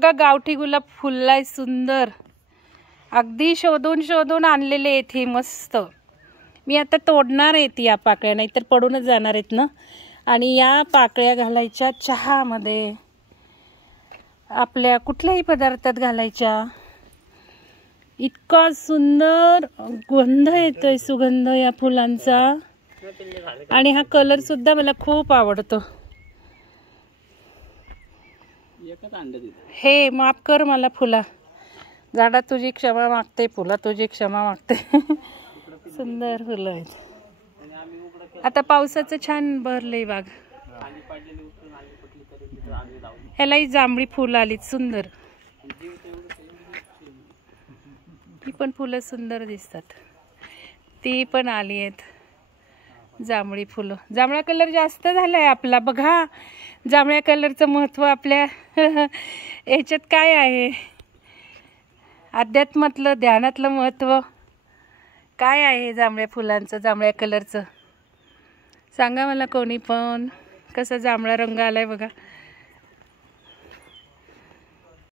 बघा गावठी गुलाब फुललाय सुंदर. अगदी शोधून शोधून आणलेले आहेत हे मस्त. मी आता तोडणार आहेत या पाकळ्या, नाहीतर पडूनच जाणार आहेत ना. आणि या पाकळ्या घालायच्या चहामध्ये, आपल्या कुठल्याही पदार्थात घालायच्या. इतका सुंदर गंध येतोय, सुगंध या फुलांचा. आणि हा कलर सुद्धा मला खूप आवडतो. हे माफ कर मला फुला, झाडा तुझी क्षमा मागते, फुला तुझी क्षमा मागते. सुंदर फुलं आहेत. आता पावसाचं छान भरलंय बाग. ह्यालाही जांभळी फुलं आलीत सुंदर. ही पण फुलं सुंदर दिसतात. ती पण आली आहेत जांभळी फुलं. जांभळा कलर जास्त झालाय आपला. बघा जांभळ्या कलरचं महत्त्व आपल्या ह्याच्यात काय आहे, अध्यात्मातलं, ध्यानातलं महत्त्व काय आहे जांभळ्या फुलांचं, जांभळ्या कलरचं? सांगा मला कोणी पण. कसा जांभळा रंग आलाय बघा.